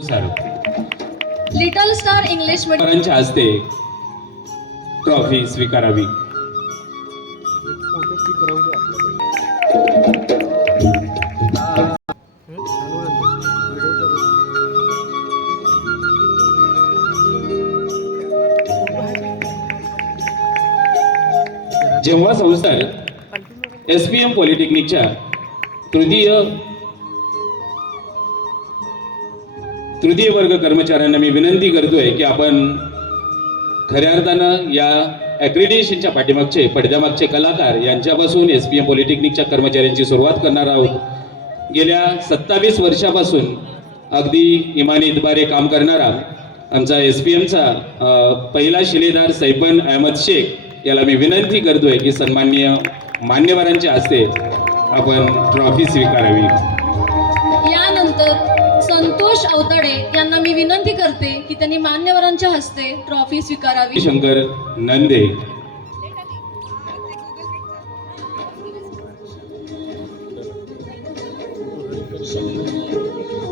Little star English मीडियमच्या हस्ते trophy स्वीकारावी. जेव्हा संस्था SPM पॉलिटेक्निकच्या तृतीय वर्ग कर्मचाऱ्यांना मी विनंती करतोय की आपण खऱ्या अर्थानं या ॲक्रेडिटेशनच्या पाठीमागचे पडद्यामागचे कलाकार यांच्यापासून SPM पॉलिटेक्निकच्या कर्मचाऱ्यांची सुरुवात करणार आहोत. गेल्या 27 वर्षापासून अगदी इमानी इतबारे काम करणारा आमचा SPMचा पहिला शिलेदार सैफन अहमद शेख याला मी विनंती करतोय की सन्माननीय मान्यवरांच्या हस्ते आपण ट्रॉफी स्वीकारावी. यानंतर संतोष अवतडे यांना मी विनंती करते की त्यांनी मान्यवरांच्या हस्ते ट्रॉफी स्वीकारावी. शंकर नंदे.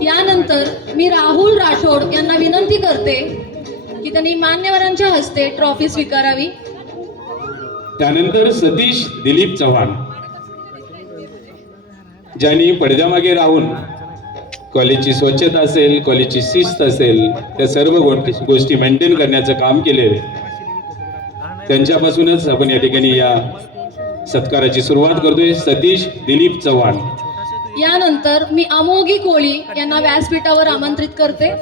यानंतर मी राहुल राठोड यांना विनंती करते की त्यांनी मान्यवरांच्या हस्ते ट्रॉफी स्वीकारावी. त्यानंतर सतीश दिलीप चव्हाण ज्यांनी पडद्यामागे राहून कॉलेजची स्वच्छता असेल, कॉलेजची शिस्त असेल, त्या सर्व गोष्टी मेंटेन करण्याचं काम केले. त्यांच्यापासूनच आपण या ठिकाणी या सत्काराची सुरुवात करतोय. सतीश दिलीप चव्हाण. यानंतर मी अमोगी कोळी यांना व्यासपीठावर आमंत्रित करते.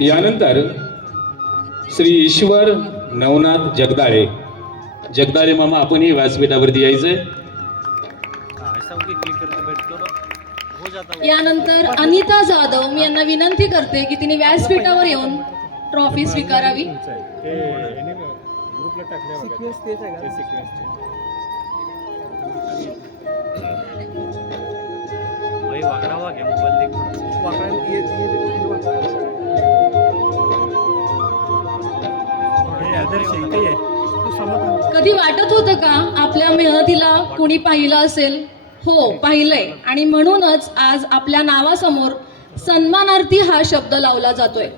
यानंतर श्री ईश्वर नवनाथ जगदाळे. जगदाळे मामा आपणही व्यासपीठावरती यायचंय. यानंतर अनिता जाधव मी यांना विनंती करते की तिने व्यासपीठावर येऊन ट्रॉफी स्वीकारावी. कधी वाटत होतं का आपल्या मेहनतीला कोणी पाहिलं असेल? हो, पाहिलंय. आणि म्हणूनच आज आपल्या नावासमोर सन्मानार्थी हा शब्द लावला जातोय.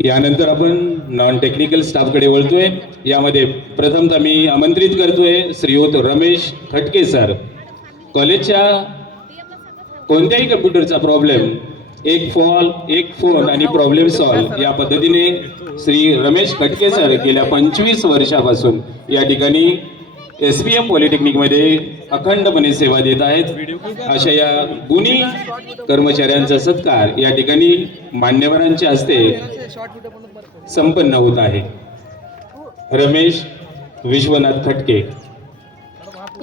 यानंतर आपण नॉन टेक्निकल स्टाफकडे वळतोय. यामध्ये प्रथमतः मी आमंत्रित करतोय श्रीयुत रमेश खटके सर. कॉलेजच्या कोणत्याही कम्प्युटरचा प्रॉब्लेम एक फोन आणि प्रॉब्लेम सॉल्व या पद्धतीने श्री रमेश खटके सर गेल्या 25 वर्षापासून या ठिकाणी SPM पॉलिटेक्निकमध्ये अखंडपणे सेवा देत आहेत. अशा या गुणी कर्मचाऱ्यांचा सत्कार या ठिकाणी मान्यवरांच्या हस्ते संपन्न होत आहे. रमेश विश्वनाथ खटके.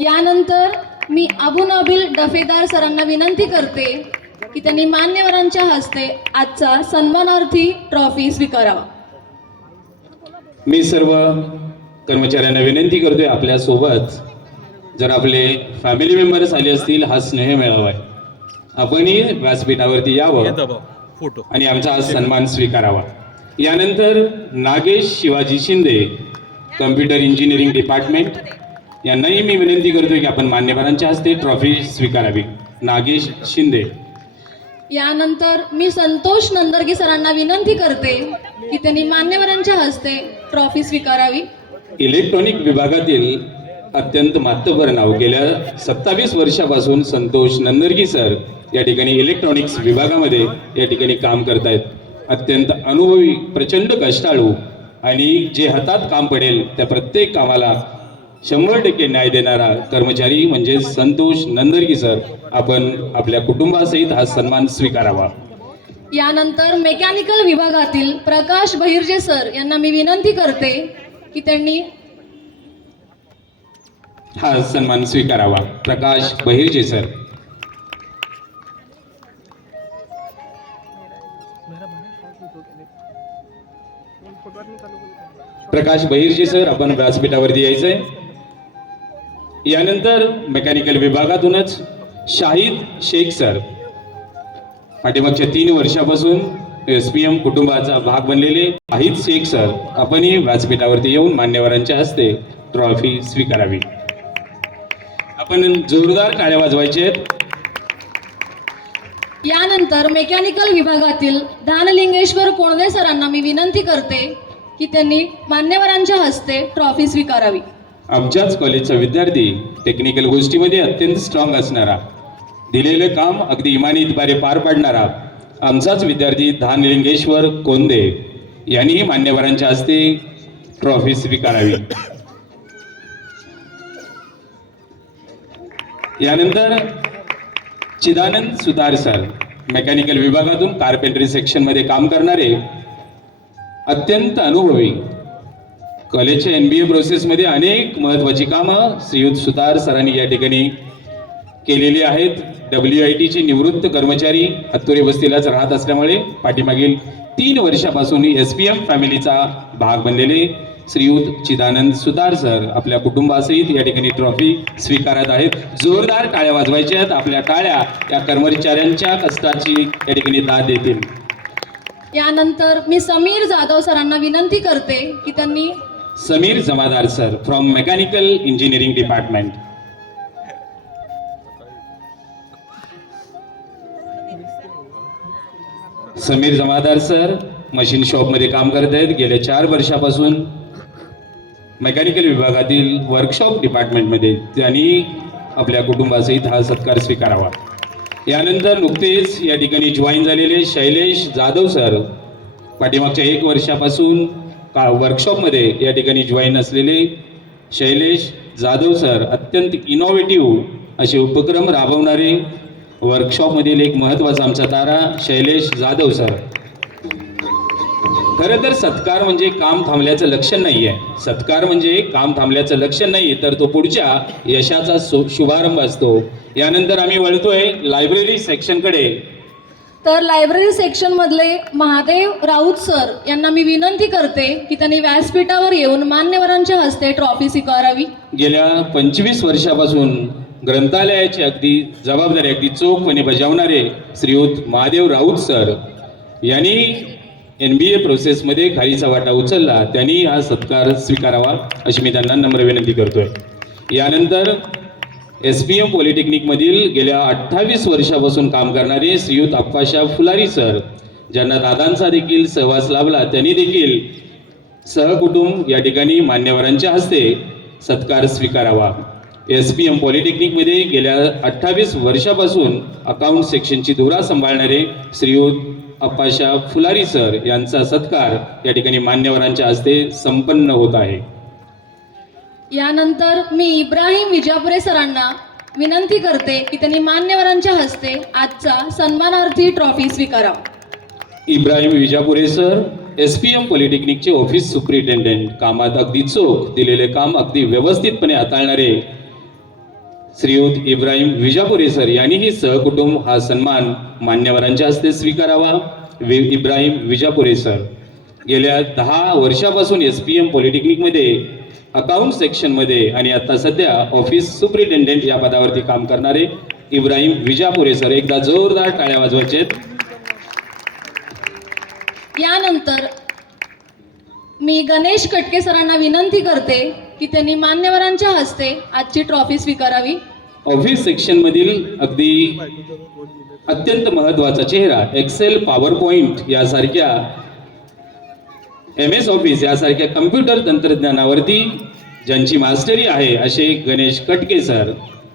यानंतर मी अबू नबील डफेदार सरांना विनंती करते की त्यांनी मान्यवरांच्या हस्ते आजचा सन्मानार्थी ट्रॉफी स्वीकारावा. मी सर्व कर्मचाऱ्यांना विनंती करतोय आपल्या सोबत जर आपले फॅमिली मेंबर्स आले असतील हा स्नेह मेळावा आहे. आपणही व्यासपीठावरती यावं आणि आमचा हा सन्मान स्वीकारावा. यानंतर Nagesh Shivaji Shinde computer engineering department यांनाही मी विनंती करतोय की आपण मान्यवरांच्या हस्ते ट्रॉफी स्वीकारावी. नागेश शिंदे. यानंतर मी संतोष नंदरगी सरांना विनंती करते की त्यांनी मान्यवरांच्या हस्ते ट्रॉफी स्वीकारावी. इलेक्ट्रॉनिक विभागातील अत्यंत मातब्बर नाव गेल्या 27 वर्षापासून संतोष नंदरगी सर या ठिकाणी इलेक्ट्रॉनिक्स विभागामध्ये या ठिकाणी काम करतायत. अत्यंत अनुभवी, प्रचंड कष्टाळू आणि जे हातात काम पडेल त्या प्रत्येक कामाला 100% न्याय देणारा कर्मचारी म्हणजे संतोष नंदरगी सर. आपण आपल्या कुटुंबासहित हा सन्मान स्वीकारावा. यानंतर मेकॅनिकल विभागातील प्रकाश बहिर्जे सर यांना मी विनंती करते की त्यांनी हा सन्मान स्वीकारावा. प्रकाश बहिर्जे सर. प्रकाश बहिर्जे सर आपण व्यासपीठावरती यायचंय. यानंतर मेकॅनिकल विभागातूनच शाहिद शेख सर पाठीमागच्या 3 वर्षापासून SPM कुटुंबाचा भाग बनलेले शाहिद शेख सर आपणही व्यासपीठावरती येऊन मान्यवरांच्या हस्ते ट्रॉफी स्वीकारावी. आपण जोरदार टाळ्या वाजवायचे आहेत. यानंतर मेकॅनिकल विभागातील धानलिंगेश्वर कोणदे सरांना मी विनंती करते की त्यांनी मान्यवरांच्या हस्ते ट्रॉफी स्वीकारावी. आमच्याच कॉलेजचा विद्यार्थी टेक्निकल गोष्टीमध्ये अत्यंत स्ट्रॉंग असणारा, दिलेलं काम अगदी इमानीद्वारे पार पाडणारा आमचाच विद्यार्थी धानलिंगेश्वर कोंदे यांनीही मान्यवरांच्या हस्ते ट्रॉफी स्वीकारावी. यानंतर चिदानंद सुतार सर, मेकॅनिकल विभागातून कार्पेंटरी सेक्शनमध्ये काम करणारे अत्यंत अनुभवी, कॉलेजच्या NBA प्रोसेसमध्ये अनेक महत्त्वाची कामं श्रीयुत सुतार सरांनी या ठिकाणी केलेली आहेत. WITचे निवृत्त कर्मचारी हत्तुरे वस्तीलाच राहत असल्यामुळे पाठीमागील 3 वर्षापासून SPM फॅमिलीचा भाग बनलेले श्रीयुत चिदानंद सुतार सर आपल्या कुटुंबासहित या ठिकाणी ट्रॉफी स्वीकारत आहेत. जोरदार टाळ्या वाजवायच्या आहेत. आपल्या टाळ्या या कर्मचाऱ्यांच्या कष्टाची या ठिकाणी दाद देतील. यानंतर मी समीर जाधव सरांना विनंती करते की त्यांनी Sameer Jamadar sir from mechanical engineering department. Sameer Jamadar sir machine शॉपमध्ये काम करत आहेत. गेल्या 4 वर्षापासून मेकॅनिकल विभागातील वर्कशॉप डिपार्टमेंटमध्ये त्यांनी आपल्या कुटुंबासहित हा सत्कार स्वीकारावा. यानंतर नुकतेच या ठिकाणी जॉईन झालेले शैलेश जाधव सर, पाठीमागच्या 1 वर्षापासून वर्कशॉपमध्ये या ठिकाणी जॉईन असलेले शैलेश जाधव सर अत्यंत इनोव्हेटिव्ह असे उपक्रम राबवणारे वर्कशॉपमधील एक महत्त्वाचा आमचा तारा शैलेश जाधव सर. खरं तर सत्कार म्हणजे काम थांबल्याचं लक्षण नाही आहे. सत्कार म्हणजे काम थांबल्याचं लक्षण नाही, तर तो पुढच्या यशाचा शुभारंभ असतो. यानंतर आम्ही वळतोय लायब्ररी सेक्शनकडे. तर लायब्ररी सेक्शन मधले महादेव राऊत सर यांना मी विनंती करते की त्यांनी व्यासपीठावर येऊन मान्यवरांच्या हस्ते ट्रॉफी स्वीकारावी. गेल्या 25 वर्षापासून ग्रंथालयाची अगदी जबाबदारी अगदी चोखपणे बजावणारे श्रीयुत महादेव राऊत सर यांनी NBA प्रोसेसमध्ये खारीचा वाटा उचलला. त्यांनी हा सत्कार स्वीकारावा अशी मी त्यांना नम्र विनंती करतोय. यानंतर SPM पॉलिटेक्निकमधील गेल्या 28 वर्षापासून काम करणारे श्रीयुत अप्पाशा फुलारी सर, ज्यांना दादांचा देखील सहवास लाभला, त्यांनी देखील सहकुटुंब या ठिकाणी मान्यवरांच्या हस्ते सत्कार स्वीकारावा. SPM पॉलिटेक्निकमध्ये गेल्या 28 वर्षापासून अकाउंट सेक्शनची धुरा सांभाळणारे श्रीयुत अप्पाशा फुलारी सर यांचा सत्कार या ठिकाणी मान्यवरांच्या हस्ते संपन्न होत आहे. यानंतर मी इब्राहिम विजापुरे सरांना विनंती करते की त्यांनी मान्यवरांच्या हस्ते आजचा सन्मानार्थी ट्रॉफी स्वीकारावा. इब्राहिम विजापुरे सर SPM पॉलिटेक्निकचे ऑफिस सुपरिटेंडेंट, कामात अगदी चोख, दिलेले काम अगदी व्यवस्थितपणे हाताळणारे श्रीयुत इब्राहिम विजापुरे सर यांनीही सहकुटुंब हा सन्मान मान्यवरांच्या हस्ते स्वीकारावा. इब्राहिम विजापुरे सर गेल्या 10 वर्षापासून SPM पॉलिटेक्निकमध्ये अकाउंट सेक्शनमध्ये आणि आता सध्या ऑफिस सुपरिटेंडेंट या पदावरती काम करणारे इब्राहिम विजापुरे सर, एकदा जोरदार टाळ्या वाजवायचे. यानंतर मी गणेश कटके सरांना विनंती करते की त्यांनी मान्यवरांच्या हस्ते आजची ट्रॉफी स्वीकारावी. ऑफिस सेक्शनमधील अगदी अत्यंत महत्त्वाचा चेहरा, एक्सेल, पॉवर पॉइंट यासारख्या MS ऑफिस यासारख्या कम्प्युटर तंत्रज्ञानावरती ज्यांची मास्टरी आहे असे गणेश कटके सर,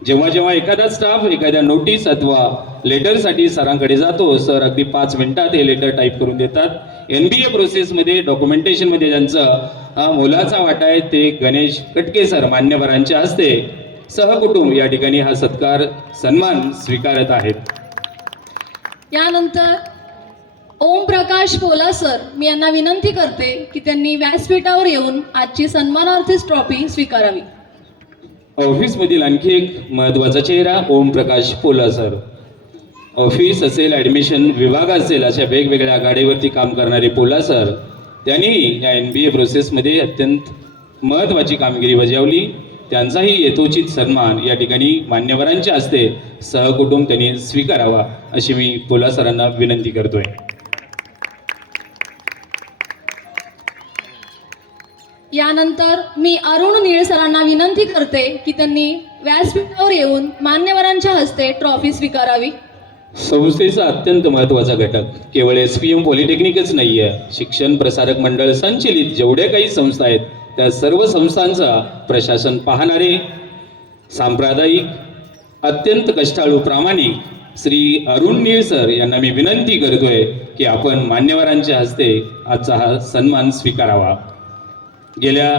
जेव्हा जेव्हा एखादा स्टाफ एखाद्या नोटीस अथवा लेटरसाठी सरांकडे जातो, सर अगदी 5 मिनिटात हे लेटर टाईप करून देतात. NBA प्रोसेसमध्ये डॉक्युमेंटेशनमध्ये ज्यांचा मोलाचा वाटा आहे ते गणेश कटके सर मान्यवरांच्या हस्ते सहकुटुंब या ठिकाणी हा सत्कार सन्मान स्वीकारत आहेत. यानंतर ओम प्रकाश पोला सर, मी यांना विनंती करते की त्यांनी व्यासपीठावर येऊन आजची सन्मानार्थी ट्रॉफी स्वीकारावी. ऑफिसमधील आणखी एक महत्त्वाचा चेहरा ओम प्रकाश पोला सर, ऑफिस असेल, ॲडमिशन विभाग असेल, अशा वेगवेगळ्या आघाडीवरती काम करणारे पोला सर, त्यांनी या NBA प्रोसेसमध्ये अत्यंत महत्त्वाची कामगिरी बजावली. त्यांचाही यथोचित सन्मान या ठिकाणी मान्यवरांच्या हस्ते सहकुटुंब त्यांनी स्वीकारावा अशी मी पोला सरांना विनंती करतोय. यानंतर मी अरुण निळ सरांना विनंती करते की त्यांनी व्यासपीठावर येऊन मान्यवरांच्या हस्ते ट्रॉफी स्वीकारावी. संस्थेचा अत्यंत महत्त्वाचा घटक केवळ SPM पॉलिटेक्निकच नाही आहे. शिक्षण प्रसारक मंडळ संचलित जेवढ्या काही संस्था आहेत त्या सर्व संस्थांचा प्रशासन पाहणारे सांप्रदायिक अत्यंत कष्टाळू प्रामाणिक श्री अरुण नीळ सर यांना मी विनंती करतोय की आपण मान्यवरांच्या हस्ते आजचा हा सन्मान स्वीकारावा. गेल्या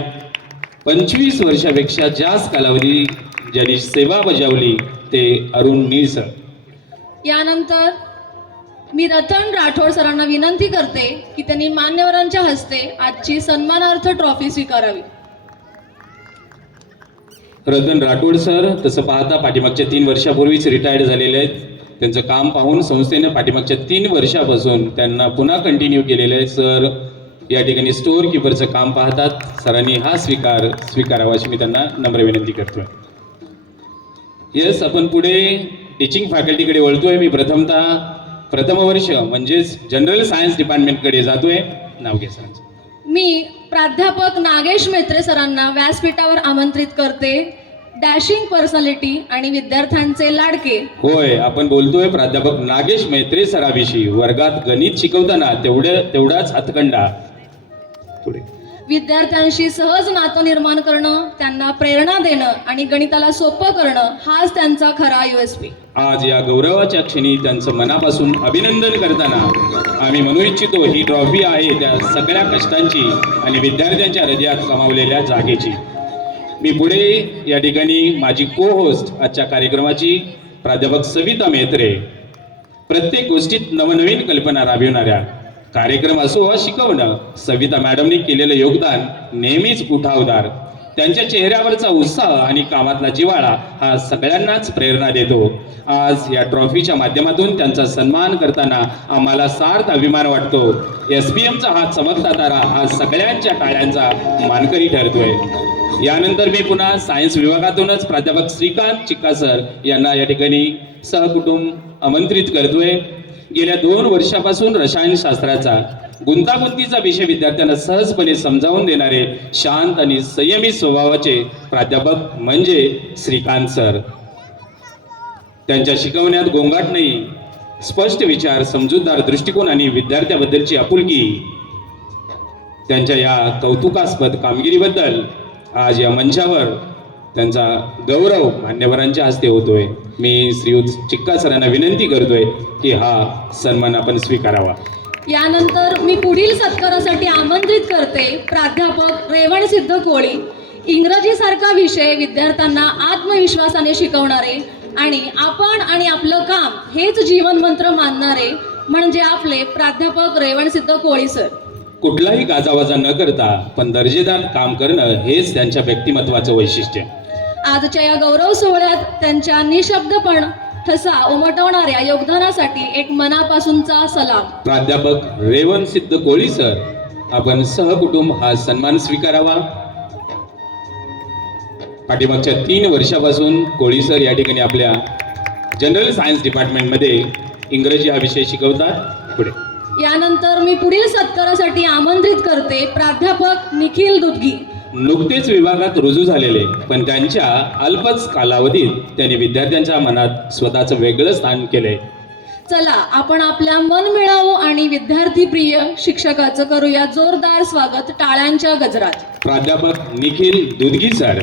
25 वर्षापेक्षा जास्त कालावधी ज्यांनी सेवा बजावली ते अरुण नीळ सर. यानंतर मी रतन राठोड सरांना विनंती करते की त्यांनी मान्यवरांच्या हस्ते आजची सन्मानार्थ ट्रॉफी स्वीकारावी. रतन राठोड सर तसं पाहता पाठीमागच्या 3 वर्षापूर्वीच रिटायर्ड झालेले आहेत. त्यांचं काम पाहून संस्थेने पाठीमागच्या 3 वर्षापासून त्यांना पुन्हा कंटिन्यू केलेलं आहे. सर या ठिकाणी स्टोअर कीपरचं काम पाहतात. सरांनी हा स्वीकारावा अशी मी त्यांना नम्र विनंती करतोय. आपण पुढे टीचिंग फॅकल्टीकडे वळतोय. मी प्रथम वर्ष म्हणजेच जनरल सायन्स डिपार्टमेंटकडे जातोय. नाव घ्या सरांचं. मी प्राध्यापक नागेश मेत्रे सरांना व्यासपीठावर आमंत्रित करते. डॅशिंग पर्सनॅलिटी आणि विद्यार्थ्यांचे लाडके. होय, आपण बोलतोय प्राध्यापक नागेश मेत्रे सराविषयी. वर्गात गणित शिकवताना तेवढाच हातखंडा. पुढे विद्यार्थ्यांशी सहज नातं निर्माण करणं, त्यांना प्रेरणा देणं आणि गणिताला सोपं करणं हाच त्यांचा खरा USP. आज या गौरवाच्या क्षणी त्यांचं मनापासून अभिनंदन करताना आम्ही म्हणू इच्छितो ही ट्रॉफी आहे त्या सगळ्या कष्टांची आणि विद्यार्थ्यांच्या हृदयात कमावलेल्या जागेची. मी पुढे या ठिकाणी माझी को-होस्ट आजच्या कार्यक्रमाची प्राध्यापक सविता मेत्रे. प्रत्येक गोष्टीत नवनवीन कल्पना राबविणाऱ्या, कार्यक्रम असो वा शिकवणं, सविता मॅडमनी केलेलं योगदान नेहमीच उठावदार. त्यांच्या चेहऱ्यावरचा उत्साह आणि कामातला जिव्हाळा हा सगळ्यांनाच प्रेरणा देतो. आज या ट्रॉफीच्या माध्यमातून त्यांचा सन्मान करताना आम्हाला सार्थ अभिमान वाटतो. SPMचा हा चमकता तारा आज सगळ्यांच्या टाळ्यांचा मानकरी ठरतोय. यानंतर मी पुन्हा सायन्स विभागातूनच प्राध्यापक श्रीकांत चिक्का सर यांना या ठिकाणी सहकुटुंब आमंत्रित करतोय. गेल्या 2 वर्षापासून रसायनशास्त्राचा गुंतागुंतीचा विषय विद्यार्थ्यांना सहजपणे समजावून देणारे शांत आणि संयमी स्वभावाचे प्राध्यापक म्हणजे श्रीकांत सर. त्यांच्या शिकवण्यात गोंगाट नाही, स्पष्ट विचार, समजूतदार दृष्टिकोन आणि विद्यार्थ्याबद्दलची आपुलकी. त्यांच्या या कौतुकास्पद कामगिरीबद्दल आज या मंचावर त्यांचा गौरव मान्यवरांच्या हस्ते होतोय. मी श्रीयुत चिक्का सरांना विनंती करतोय की हा सन्मान आपण स्वीकारावा. यानंतर मी पुढील सत्कारासाठी आमंत्रित करते प्राध्यापक रेवणसिद्ध कोळी. इंग्रजीसारखा विषय विद्यार्थ्यांना आत्मविश्वासाने शिकवणारे आणि आपण आणि आपलं काम हेच जीवनमंत्र मानणारे म्हणजे आपले प्राध्यापक रेवणसिद्ध कोळी सर. कुठलाही गाजावाजा न करता पण दर्जेदार काम करणं हेच त्यांच्या व्यक्तिमत्वाचं वैशिष्ट्य. आजच्या या गौरव सोहळ्यात त्यांच्या निशब्दपण ठसा उमटवणाऱ्या योगदानासाठी एक मनापासूनचा सलाम. प्राध्यापक रेवणसिद्ध कोळी सर, आपण सहकुटुंब हा सन्मान स्वीकारावा. पाठीमागच्या 3 वर्षापासून कोळी सर या ठिकाणी आपल्या जनरल सायन्स डिपार्टमेंटमध्ये इंग्रजी हा विषय शिकवतात. पुढे यानंतर मी पुढील सत्कारासाठी आमंत्रित करते प्राध्यापक निखिल दुधगी. नुकतेच विभागात रुजू झालेले पण त्यांच्या अल्पच कालावधीत त्यांनी विद्यार्थ्यांच्या मनात स्वतःचं वेगळं स्थान केलंय. चला आपण आपल्या मनमिळावू आणि विद्यार्थीप्रिय शिक्षकाचं करूया जोरदार स्वागत टाळ्यांच्या गजरात. प्राध्यापक निखिल दुधगी सर.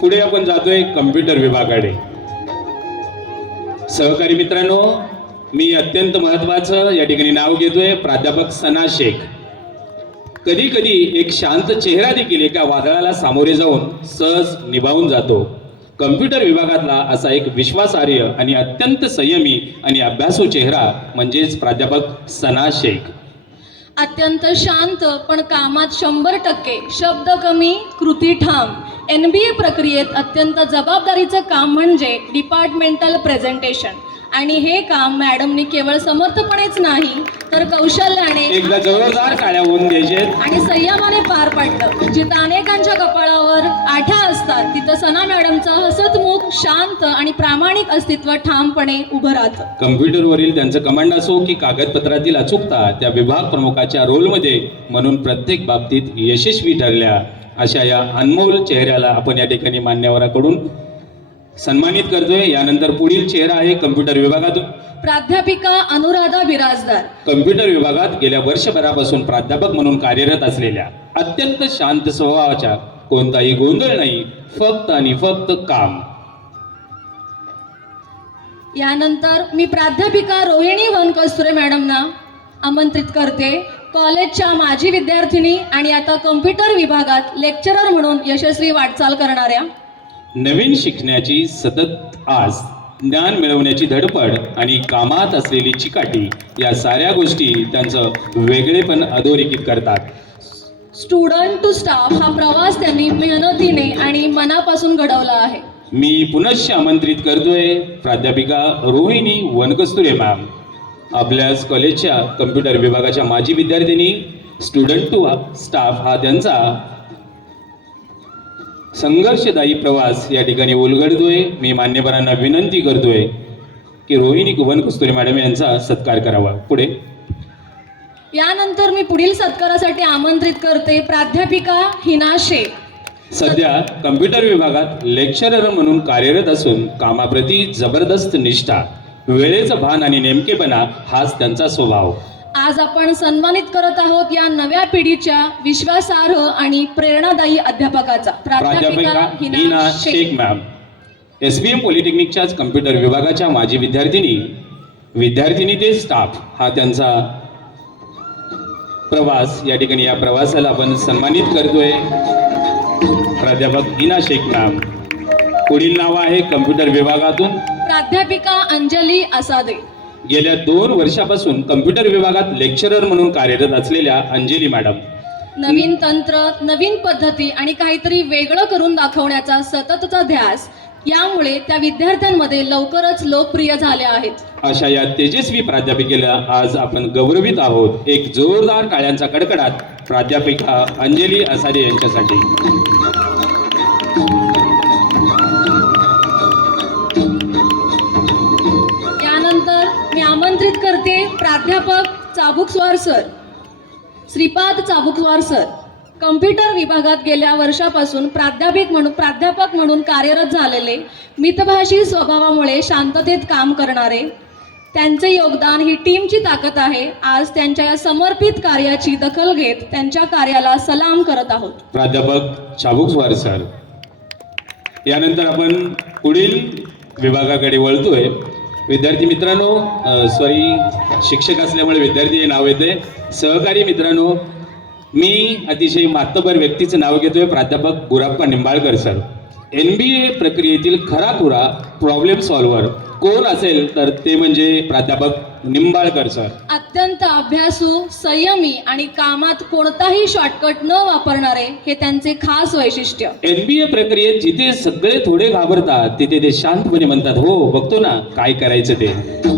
पुढे आपण जातोय कम्प्युटर विभागाकडे. सहकारी मित्रांनो, मी अत्यंत महत्त्वाचं या ठिकाणी नाव घेतोय प्राध्यापक सना शेख. कधी कधी एक शांत चेहरा देखील एका वादळाला सामोरे जाऊन सहज निभावून जातो. कम्प्युटर विभागातला असा एक विश्वासार्ह आणि अत्यंत संयमी आणि अभ्यासू चेहरा म्हणजेच प्राध्यापक सना शेख. अत्यंत शांत पण कामात 100%, शब्द कमी कृती ठाम. NBA प्रक्रियेत अत्यंत जबाबदारीचं काम म्हणजे डिपार्टमेंटल प्रेझेंटेशन आणि हे काम मॅडमनी केवळ समर्थपणेच नाही तर कौशल्याने एकदा जोरदार टाळ्या होऊन द्यायचे आणि संयमाने पार पाडलं. जिथं अनेकांच्या कपाळावर आठ्या असतात तिथं सना मॅडमचं हसतमुख, शांत आणि प्रामाणिक अस्तित्व ठामपणे उभं राहतं. कम्प्युटरवरील त्यांचं कमांड असो की कागदपत्रातील अचूकता त्या विभाग प्रमुखाच्या रोलमध्ये म्हणून प्रत्येक बाबतीत यशस्वी ठरल्या. अशा या अनमोल चेहऱ्याला आपण या ठिकाणी मान्यवराकडून सन्मानित करतोय. यानंतर पुढील चेहरा आहे कम्प्युटर विभागातून. प्राध्यापिका अनुराधा बिराजदार. कम्प्युटर विभागात गेल्या वर्षभरापासून प्राध्यापक म्हणून कार्यरत असलेल्या, अत्यंत शांत स्वभावाच्या, कोणताही गोंधळ नाही, फक्त आणि फक्त काम. यानंतर मी प्राध्यापिका रोहिणी वनकस्तुरे मॅडमना आमंत्रित करते. कॉलेजच्या माजी विद्यार्थिनी आणि आता कम्प्युटर विभागात लेक्चरर म्हणून यशस्वी वाटचाल करणाऱ्या, नवीन शिकण्याची सतत आस, ज्ञान मिळवण्याची धडपड आणि कामात असलेली चिकाटी, या साऱ्या गोष्टी त्यांचं वेगळेपण अधोरेखित करतात. स्टुडंट टू स्टाफ हा प्रवास त्यांनी मेहनतीने आणि मनापासून घडवला आहे. मी पुनश्च आमंत्रित करतोय प्राध्यापिका रोहिणी वनकस्तुरे मॅम. आपल्याच कॉलेजच्या कम्प्युटर विभागाच्या माजी विद्यार्थिनी. स्टुडंट टू स्टाफ हा त्यांचा संघर्षदायी प्रवास या ठिकाणी उलगडतोय. मी मान्यवरांना विनंती करतोय की रोहिणी वनकस्तुरे मॅडम यांचा सत्कार करावा. पुढे यानंतर मी पुढील सत्कारासाठी आमंत्रित करते प्राध्यापिका हिना शेख. सध्या कम्प्युटर विभागात लेक्चरर म्हणून कार्यरत असून कामाप्रती जबरदस्त निष्ठा, वेळेचं भान आणि नेमकेपणा हाच त्यांचा स्वभाव. आज आपण सन्मानित करत आहोत या नव्या पिढीच्या विश्वासार्ह आणि प्रेरणादायी अध्यापकाचा, प्राध्यापिका हिना शेख मॅम. SBM पॉलिटेक्निकच्याच कम्प्युटर विभागाच्या माजी विद्यार्थिनी ते स्टाफ हा त्यांचा प्रवास. या ठिकाणी या प्रवासाला आपण सन्मानित करतोय प्राध्यापक हिना शेख मॅम. पुढील नाव आहे कम्प्युटर विभागातून प्राध्यापिका अंजली असादे. गेल्या 2 वर्षापासून कम्प्युटर विभागात लेक्चरर म्हणून कार्यरत असलेल्या अंजली मॅडम. नवीन तंत्र, नवीन पद्धती आणि काहीतरी वेगळं करून दाखवण्याचा सततचा ध्यास यामुळे त्या विद्यार्थ्यांमध्ये लवकरच लोकप्रिय झाल्या आहेत. अशा या तेजस्वी प्राध्यापिकेला आज आपण गौरवित आहोत. एक जोरदार टाळ्यांचा कडकडाट प्राध्यापिका अंजली असादे यांच्यासाठी. यानंतर मी आमंत्रित करते प्राध्यापक Chabukswar sir, Shripad Chabukswar sir. Computer विभागात गेल्या वर्षापासून प्राध्यापक म्हणून कार्यरत झालेले, मितभाषी स्वभावामुळे शांततेत काम करणारे, त्यांचे योगदान ही टीमची ताकद आहे. आज त्यांच्या या समर्पित कार्याची दखल घेत त्यांच्या कार्याला सलाम करत आहोत. प्राध्यापक चाबुकस्वार सर. यानंतर आपण पुढील विभागाकडे वळतोय. विद्यार्थी मित्रांनो, शिक्षक असल्यामुळे विद्यार्थी हे नाव येते. सहकारी मित्रांनो, मी अतिशय मातबर व्यक्तीचं नाव घेतोय, प्राध्यापक गुराप्पा निंबाळकर सर. NBA प्रक्रियेतील खराखुरा प्रॉब्लेम सॉल्व्हर कोण असेल तर ते म्हणजे प्राध्यापक निंबाळकर सर. अत्यंत अभ्यासू, संयमी आणि कामात कोणताही शॉर्टकट न वापरणारे हे त्यांचे खास वैशिष्ट्य. NBA प्रक्रियेत जिथे सगळे थोडे घाबरतात तिथे ते शांतपणे म्हणतात, हो बघतो ना काय करायचं ते.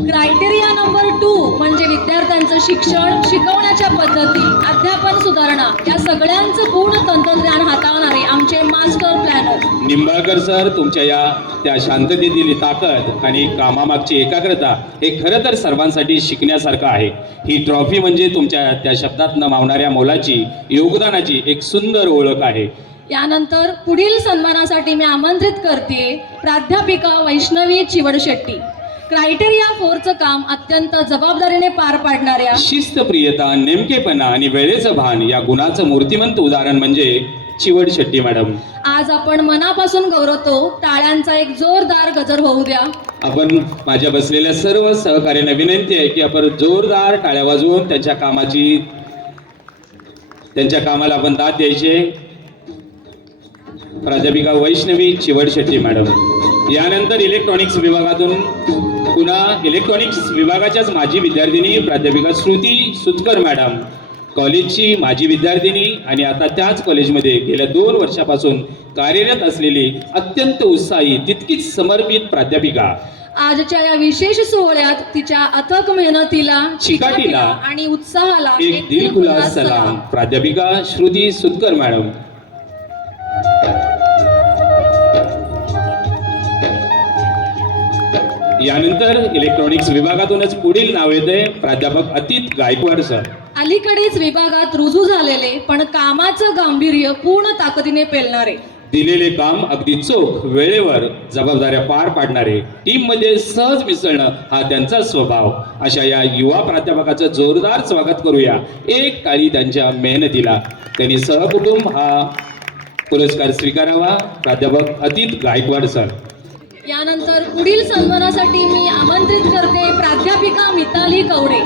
क्रायटेरिया नंबर 2 म्हणजे विद्यार्थ्यांचं शिक्षण, शिकवण्याच्या पद्धती, अध्यापन सुधारणा या सगळ्यांचं पूर्ण तंत्रज्ञान हाताळणारे आमचे मास्टर प्लॅनर. निंबाळकर सर, तुमच्या त्या शांततेतील ताकद आणि कामामागची एकाग्रता हे खरं तर सर्वांसाठी शिकण्यासारखं आहे. ही ट्रॉफी म्हणजे तुमच्या त्या शब्दात न मावणाऱ्या मोलाची, योगदानाची एक सुंदर ओळख आहे. यानंतर पुढील सन्मानासाठी मी आमंत्रित करते प्राध्यापिका वैष्णवी चिवडशेट्टी. क्रायटेरिया 4चं काम अत्यंत जबाबदारीने पार पाडणाऱ्या, शिस्तप्रियता, नेमकेपणा आणि वेळेचं भान या गुणाचं मूर्तिमंत उदाहरण म्हणजे चिवडशेट्टी मॅडम. आज आपण मनापासून गौरवतो. टाळ्यांचा एक जोरदार गजर होऊ द्या. आपण माझ्या बसलेल्या सर्व सहकार्यांना विनंती आहे की आपण जोरदार टाळ्या वाजवून त्यांच्या कामाला आपण दाद द्यायचे. प्राध्यापिका वैष्णवी चिवडशेट्टी मॅडम. यानंतर इलेक्ट्रॉनिक्स विभागातून पुन्हा इलेक्ट्रॉनिक्स विभागाच्याच माजी विद्यार्थिनी प्राध्यापिका श्रुती सुतकर मॅडम. कॉलेजची माजी विद्यार्थिनी आणि आता त्याच कॉलेजमध्ये गेल्या 2 वर्षापासून कार्यरत असलेली अत्यंत उत्साही, तितकीच समर्पित प्राध्यापिका. आजच्या या विशेष सोहळ्यात तिच्या अथक मेहनतीला, चिकाटीला आणि उत्साहाला एक दिलखुलास सलाम. प्राध्यापिका श्रुती सुतकर मॅडम. यानंतर इलेक्ट्रॉनिक्स विभागातूनच पुढील नाव येते प्राध्यापक अतीत गायकवाड सर. अलीकडेच विभागात रुजू झालेले पण कामाचं गांभीर्य पूर्ण ताकदीने पेलणारे, दिलेले काम अगदी चोख वेळेवर जबाबदाऱ्या पार पाडणारे, टीम मध्ये सहज मिसळणं हा त्यांचा स्वभाव, अशा या युवा प्राध्यापकाचं जोरदार स्वागत करूया. एक टाळी त्यांच्या मेहनतीला. त्यांनी सहकुटुंब हा पुरस्कार स्वीकारावा. प्राध्यापक अतित गायकवाड सर. यानंतर पुढील सन्मानासाठी मी आमंत्रित करते प्राध्यापिका मिताली कवडे.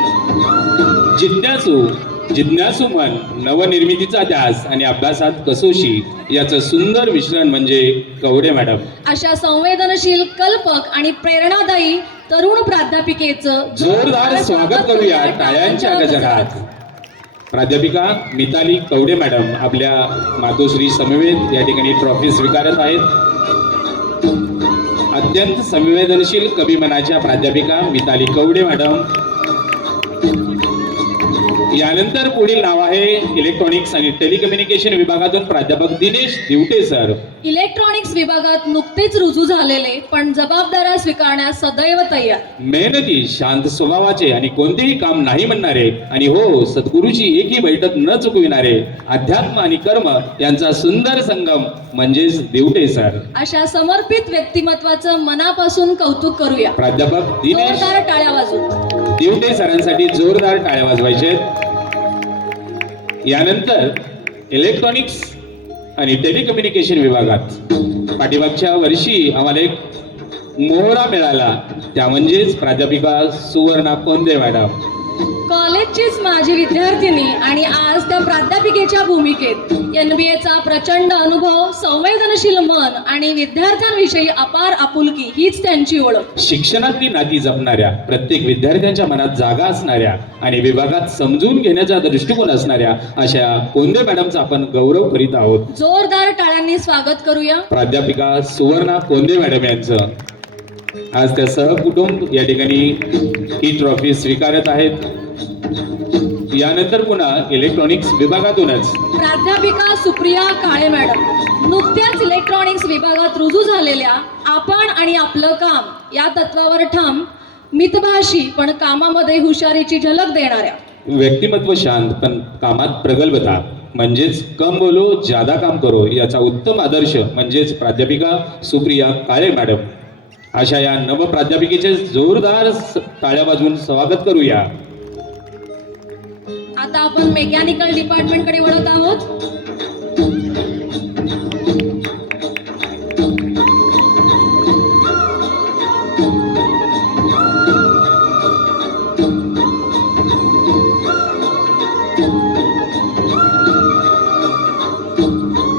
जिज्ञासू मन, नवनिर्मितीचा ध्यास आणि अभ्यासात कसोशी याचं सुंदर मिश्रण म्हणजे कवडे मॅडम. अशा संवेदनशील, कल्पक आणि प्रेरणादायी तरुण प्राध्यापिकेचं जोरदार स्वागत करूया टाळ्यांच्या गजरात. प्राध्यापिका मिताली कवडे मॅडम आपल्या मातोश्री समवेत या ठिकाणी ट्रॉफी स्वीकारत आहेत. अत्यंत संवेदनशील कवी मनाच्या प्राध्यापिका मिताली कवडे मॅडम. यानंतर पुढील नाव आहे इलेक्ट्रॉनिक्स आणि टेलिकम्युनिकेशन विभागातून प्राध्यापक दिनेश दिवटे सर. इलेक्ट्रॉनिक्स विभागात नुकतेच रुजू झालेले पण जबाबदाऱ्या स्वीकारण्यास सदैव तयार, मेहनती, शांत स्वभावाचे आणि कोणतेही काम नाही म्हणणारे आणि हो सद्गुरूची एकही बैठक न चुकविणारे, अध्यात्म आणि कर्म यांचा सुंदर संगम म्हणजेच दिवटे सर. अशा समर्पित व्यक्तिमत्वाचं मनापासून कौतुक करूया. प्राध्यापक दिनेश जोरदार टाळ्या वाजवून दिवटे सरांसाठी जोरदार टाळ्या वाजवायचे. यानंतर इलेक्ट्रॉनिक्स आणि टेलिकम्युनिकेशन विभागात पाठीमागच्या वर्षी आम्हाला एक मोहरा मिळाला, त्या म्हणजेच प्राध्यापिका सुवर्णा कोंदे मॅडम. कॉलेजचीच माझी विद्यार्थिनी आणि आज त्या प्राध्यापिकेच्या भूमिकेत. NBA प्रचंड अनुभव, संवेदनशील मन आणि विद्यार्थ्यांविषयी अपार आपुलकी हीच त्यांची ओळख. शिक्षणातली नाती जपणाऱ्या, प्रत्येक विद्यार्थ्यांच्या मनात जागा असणाऱ्या आणि विभागात समजून घेण्याचा दृष्टिकोन असणाऱ्या अशा कोंदे मॅडमचा आपण गौरव करीत आहोत. जोरदार टाळ्यांनी स्वागत करूया प्राध्यापिका सुवर्णा कोंदे मॅडम यांचं. आज त्या सहकुटुंब या ठिकाणी ही ट्रॉफी स्वीकारत आहेत. यानंतर पुन्हा इलेक्ट्रॉनिक्स विभागातूनच प्राध्यापिका सुप्रिया काळे मॅडम. नुकत्याच इलेक्ट्रॉनिक्स विभागात रुजू झालेल्या आपण आणि आपलं काम या तत्वावर ठाम, मितभाषी पण कामामध्ये हुशारीची झलक देणाऱ्या, व्यक्तिमत्व शांत पण कामात प्रगल्भता म्हणजेच कम बोलो ज्यादा काम करो याचा उत्तम आदर्श म्हणजेच प्राध्यापिका सुप्रिया काळे मॅडम. अशा या नव प्राध्यापिकेचे जोरदार टाळ्या वाजवून स्वागत करूया. आता आपण मेकॅनिकल डिपार्टमेंट कडे वळत आहोत.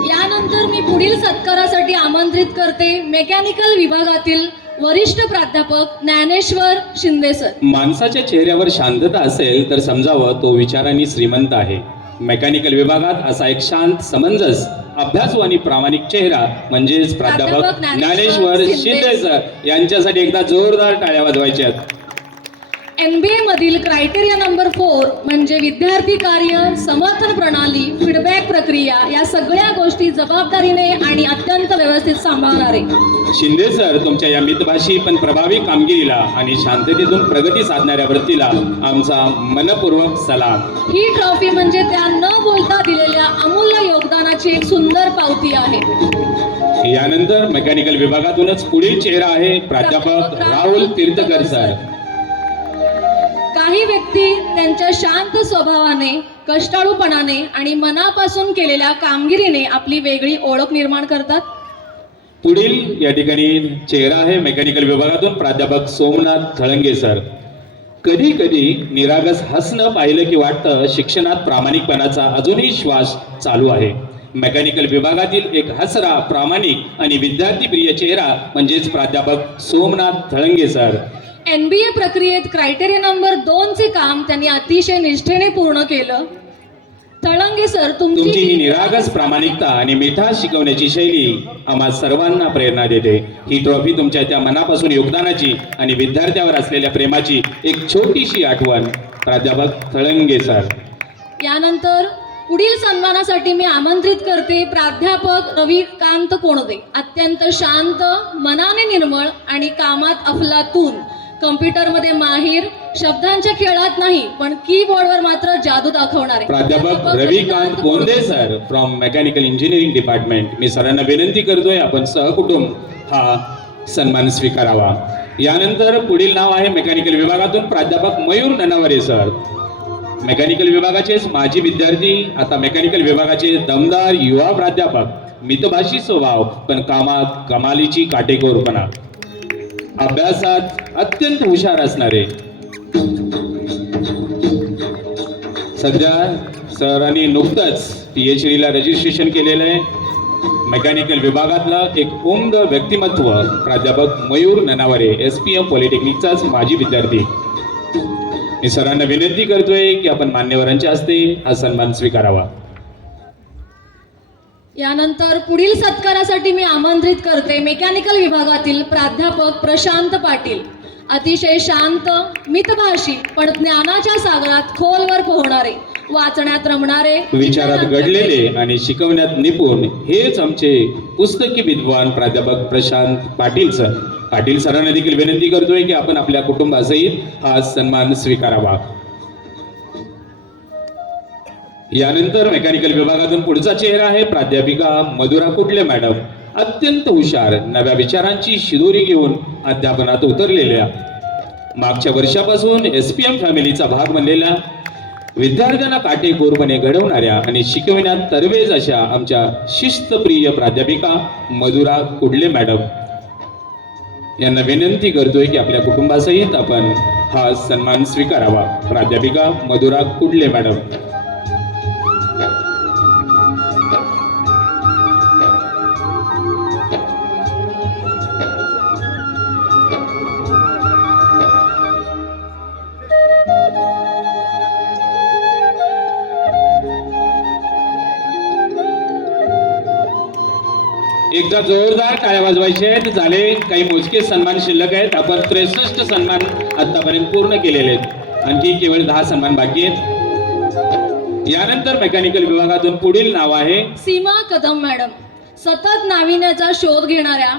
यानंतर मी पुढील सत्कारासाठी आमंत्रित करते मेकॅनिकल विभागातील वरिष्ठ प्राध्यापक ज्ञानेश्वर शिंदे सर. माणसाच्या चेहऱ्यावर शांतता असेल तर समजावं तो विचारांनी श्रीमंत आहे. मेकॅनिकल विभागात असा एक शांत, समंजस, अभ्यासू आणि प्रामाणिक चेहरा म्हणजेच प्राध्यापक ज्ञानेश्वर शिंदे सर यांच्यासाठी एकदा जोरदार टाळ्या वाजवायच्या. MBA मधील क्रायटेरिया नंबर 4 म्हणजे विद्यार्थी कार्य, समर्थन प्रणाली, फीडबॅक प्रक्रिया या सगळ्या गोष्टी जबाबदारीने आणि अत्यंत व्यवस्थित सांभाळणारे शिंदे सर तुमच्या या मितभाषी पण प्रभावी कामगिरीला आणि शांततेतून प्रगती साधणाऱ्या वृत्तीला आमचा मनपूर्वक सलाम. ही ट्रॉफी म्हणजे त्या न बोलता दिलेल्या अमूल्य योगदानाची एक सुंदर पावती आहे. यानंतर मेकॅनिकल विभागातूनच पुढील चेहरा आहे प्राध्यापक राहुल तीर्थकर सर. काही व्यक्ती त्यांच्या शांत स्वभावाने, कष्टाळूपणाने आणि मनापासून केलेल्या कामगिरीने आपली वेगळी ओळख निर्माण करतात. पुढील या ठिकाणी चेहरा आहे मेकॅनिकल विभागातून प्राध्यापक सोमनाथ थळंगे सर. कधी कधी निरागस हसणं पाहिलं की वाटतं शिक्षणात प्रामाणिकपणाचा अजूनही श्वास चालू आहे. मेकॅनिकल विभागातील एक हसरा, प्रामाणिक आणि विद्यार्थीप्रिय चेहरा म्हणजेच प्राध्यापक सोमनाथ थळंगे सर. NBA प्रक्रियेत क्रायटेरिया नंबर 2 चे काम त्यांनी अतिशय निष्ठेने पूर्ण केलं. थळंगे सर तुमची ही निरागस प्रामाणिकता आणि मिठास शिकवण्याची शैली आम्हा सर्वांना प्रेरणा देते. ही ट्रॉफी तुमच्या त्या मनापासून योगदानाची आणि विद्यार्थ्यावर असलेल्या प्रेमाची एक छोटीशी आठवण प्राध्यापक थळंगे सर. यानंतर पुढील सन्मानासाठी मी आमंत्रित करते प्राध्यापक रविकांत कोणदे. अत्यंत शांत, मनाने निर्मळ आणि कामात अफलातून, कम्प्युटरमध्ये माहीर, शब्दांच्या खेळात नाही पण कीबोर्डवर मात्र जादू दाखवणारे प्राध्यापक Ravikant Konde sir from mechanical engineering department. मी सरांना विनंती करतोय आपण सहकुटुंब हा सन्मान स्वीकारावा. यानंतर पुढील नाव आहे मेकॅनिकल विभागातून प्राध्यापक मयूर ननावरे सर. मेकॅनिकल विभागाचेच माजी विद्यार्थी, आता मेकॅनिकल विभागाचे दमदार युवा प्राध्यापक. मितभाषी स्वभाव पण कामात कमालीची काटेकोरपणा, अभ्यासात अत्यंत हुशार असणारे. सध्या सरांनी नुकतंच PhD ला रजिस्ट्रेशन केलेलं आहे. मेकॅनिकल विभागातला एक उमद व्यक्तिमत्व प्राध्यापक मयूर ननावरे, SPM पॉलिटेक्निकचाच माजी विद्यार्थी. मी सरांना विनंती करतोय की आपण मान्यवरांच्या हस्ते हा सन्मान स्वीकारावा. यानंतर पुढील सत्कारासाठी मी आमंत्रित करते मेकॅनिकल विभागातील प्राध्यापक प्रशांत पाटील. अतिशय शांत, मितभाषी पण ज्ञानाच्या सागरात खोलवर पोहणारे, वाचण्यात रमणारे, विचारात घडलेले आणि शिकवण्यात निपुण हेच आमचे पुस्तकी विद्वान प्राध्यापक प्रशांत पाटील सर. पाटील सरांना देखील विनंती करतोय की आपण आपल्या कुटुंबासहित हा सन्मान स्वीकारावा. यानंतर मेकॅनिकल विभागातून पुढचा चेहरा आहे प्राध्यापिका मधुरा कुडले मॅडम. अत्यंत हुशार, नव्या विचारांची शिदोरी घेऊन अध्यापनात उतरलेल्या, मागच्या वर्षापासून SPM फॅमिलीचा भाग बनलेल्या, विद्यार्थ्यांना काटेकोरपणे घडवणाऱ्या आणि शिकविण्यात तरवेज अशा आमच्या शिस्तप्रिय प्राध्यापिका मधुरा कुडले मॅडम यांना विनंती करतोय की आपल्या कुटुंबासहित आपण हा सन्मान स्वीकारावा. प्राध्यापिका मधुरा कुडले मॅडम. एकदा जोरदार टाळ्या वाजवायचे आहेत. झाले काही मोजके सन्मान शिल्लक आहेत. आपण 63 सन्मान आतापर्यंत पूर्ण केलेले आहेत. आणखी केवळ 10 सन्मान बाकी आहेत. यानंतर मेकॅनिकल विभागातून पुढील नाव आहे सीमा कदम मॅडम. सतत नाविन्याचा शोध घेणाऱ्या,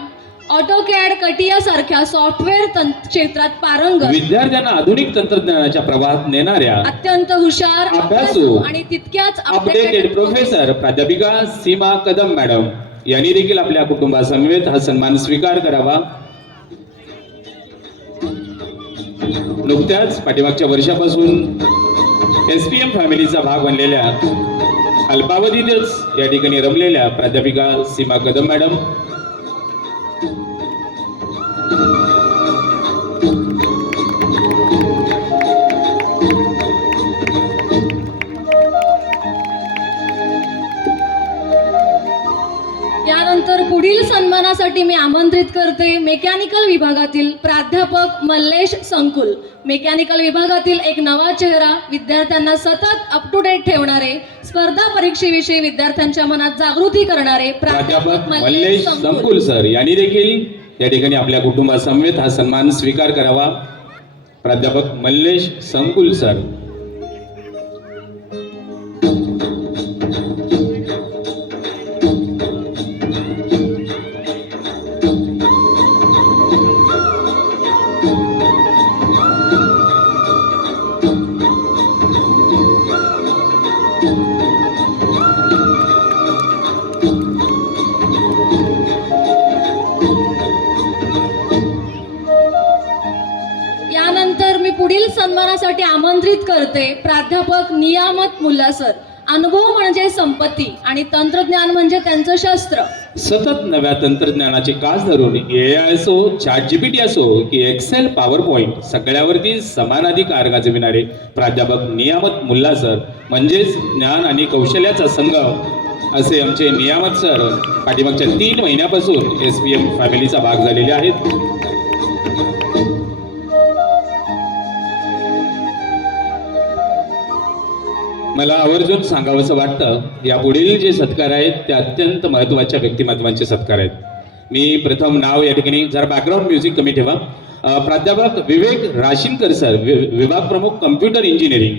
ऑटोकॅड, कटिया सारख्या सॉफ्टवेअर क्षेत्रात पारंगत, विद्यार्थ्यांना आधुनिक तंत्रज्ञानाच्या प्रवाहात नेणाऱ्या, अत्यंत हुशार, अभ्यासू आणि तितक्याच अपडेटेड प्रोफेसर प्राध्यापिका सीमा कदम मॅडम यांनी देखील आपल्या कुटुंबासमवेत हा सन्मान स्वीकार करावा. नुकत्याच पाठीमागच्या वर्षापासून SPM फॅमिलीचा भाग बनलेल्या, अल्पावधीतच या ठिकाणी रमलेल्या प्राध्यापिका सीमा कदम मॅडम. यानंतर पुढील सन्मानासाठी मी आमंत्रित करते मेकॅनिकल विभागातील प्राध्यापक मल्लेश संकुल. मेकॅनिकल विभागातील एक नवा चेहरा, विद्यार्थ्यांना सतत अप टू डेट ठेवणारे, स्पर्धा परीक्षेविषयी विद्यार्थ्यांच्या मनात जागृती करणारे प्राध्यापक मल्लेश संकुल सर यांनी देखील या ठिकाणी आपल्या कुटुंबासमवेत हा सन्मान स्वीकार करावा. प्राध्यापक मल्लेश संकुल सर. यानंतर मी पुढील सन्मानासाठी आमंत्रित करते प्राध्यापक नियामत मुल्ला सर. अनुभव म्हणजे संपत्ती आणि तंत्रज्ञान म्हणजे त्यांचं शस्त्र. सतत नव्या तंत्रज्ञानाचे कास धरून AI असो, ChatGPT असो की एक्सेल, PowerPoint सगळ्यावरती समान अधिकार गाजविणारे प्राध्यापक नियामत मुल्ला सर म्हणजेच ज्ञान आणि कौशल्याचा संगम असे आमचे नियामत सर पाठीमागच्या 3 महिन्यापासून SPM फॅमिलीचा भाग झालेले आहेत. मला आवर्जून सांगावंसं वाटतं, या पुढील जे सत्कार आहेत ते अत्यंत महत्त्वाच्या व्यक्तिमत्वांचे सत्कार आहेत. मी प्रथम नाव या ठिकाणी जरा बॅकग्राऊंड म्युझिक कमी ठेवा. प्राध्यापक विवेक राशीनकर सर, विभाग प्रमुख कम्प्युटर इंजिनिअरिंग.